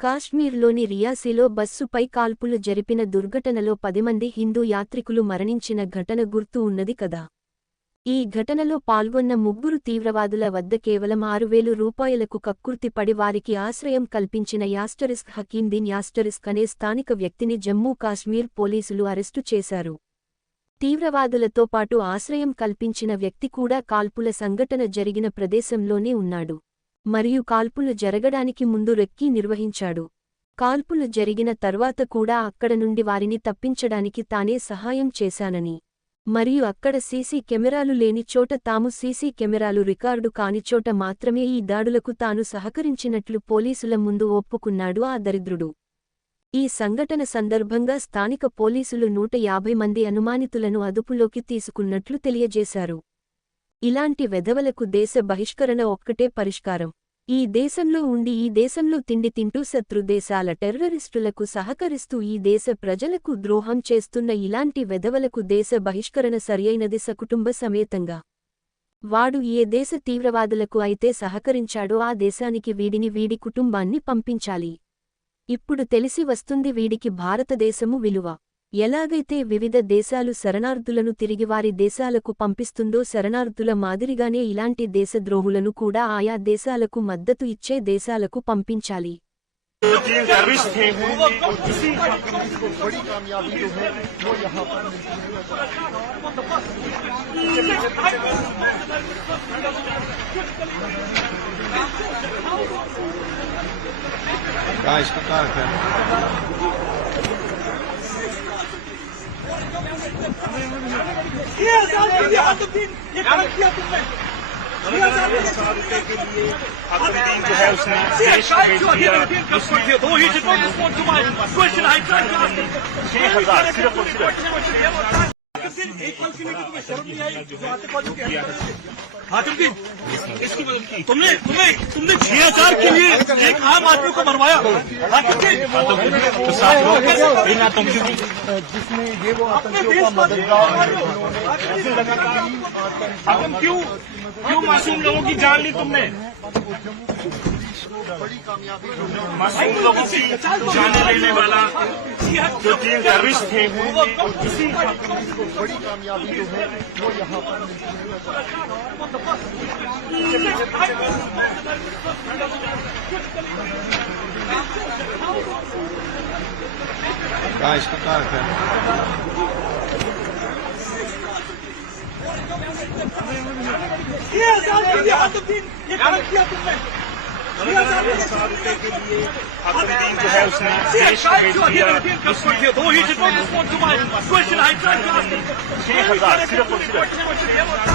కాశ్మీర్లోని రియాసీలో బస్సుపై కాల్పులు జరిపిన దుర్ఘటనలో 10 మంది హిందూ యాత్రికులు మరణించిన ఘటన గుర్తు ఉన్నది కదా. ఈ ఘటనలో పాల్గొన్న 3 తీవ్రవాదుల వద్ద కేవలం 6,000 రూపాయలకు కక్కుర్తిపడి వారికి ఆశ్రయం కల్పించిన యాస్టరిస్క్ హకీందీన్ యాస్టరిస్క్ అనే స్థానిక వ్యక్తిని జమ్మూ కాశ్మీర్ పోలీసులు అరెస్టు చేశారు. తీవ్రవాదులతో పాటు ఆశ్రయం కల్పించిన వ్యక్తి కూడా కాల్పుల సంఘటన జరిగిన ప్రదేశంలోనే ఉన్నాడు. మరియు కాల్పులు జరగడానికి ముందు రెక్కీ నిర్వహించాడు. కాల్పులు జరిగిన తర్వాత కూడా అక్కడ నుండి వారిని తప్పించడానికి తానే సహాయం చేశానని, మరియు అక్కడ సీసీ కెమెరాలు లేని చోట తాము సీసీ కెమెరాలు రికార్డు కాని చోట మాత్రమే ఈ దాడులకు తాను సహకరించినట్లు పోలీసుల ముందు ఒప్పుకున్నాడు ఆ దరిద్రుడు. ఈ సంఘటన సందర్భంగా స్థానిక పోలీసులు 150 మంది అనుమానితులను అదుపులోకి తీసుకున్నట్లు తెలియజేశారు. ఇలాంటి వెధవలకు దేశ బహిష్కరణ ఒక్కటే పరిష్కారం. ఈ దేశంలో ఉండి ఈ దేశంలో తిండి తింటూ శత్రు దేశాల టెర్రరిస్టులకు సహకరిస్తూ ఈ దేశ ప్రజలకు ద్రోహం చేస్తున్న ఇలాంటి వెధవలకు దేశ బహిష్కరణ సరియైనది. సకుటుంబ సమేతంగా వాడు ఏ దేశ తీవ్రవాదులకు అయితే సహకరించాడో ఆ దేశానికి వీడి కుటుంబాన్ని పంపించాలి. ఇప్పుడు తెలిసి వస్తుంది వీడికి భారతదేశము విలువ. ఎలాగైతే వివిధ దేశాలు శరణార్థులను తిరిగి వారి దేశాలకు పంపిస్తుందో శరణార్థుల మాదిరిగానే ఇలాంటి దేశద్రోహులను కూడా ఆయా దేశాలకు మద్దతు ఇచ్చే దేశాలకు పంపించాలి. ये आजाद के लिए आतंकवादी ये गलत किया तुमने। ये आजाद के लिए आतंकवादी जो है उसने देश को भेज दिया। तो he did not respond to my question. I tried to ask 6,000 सिर्फ और सिर्फ एक पल के लिए तुम्हें शर्म नहीं आई जो आतंकवादी के आतंकवादी इसकी तुमने 6,000 के लिए एक आम आदमी को मरवाया। जिसमें ये वो आतंकियों का मददगार क्यों मासूम लोगों की जान ली तुमने? बड़ी कामयाबी मासूम लोगों की जान लेने वाला जो 3 टेररिस्ट थे बड़ी कामयाबी जो है वो यहाँ पर ये आजाद के लिए आतंकवादी ये गलत किया तुमने। आतंकवादी जो है उसने देश को भेज दिया। तो he did not respond to my question. I tried to ask 6,000 सिर्फ और सिर्फ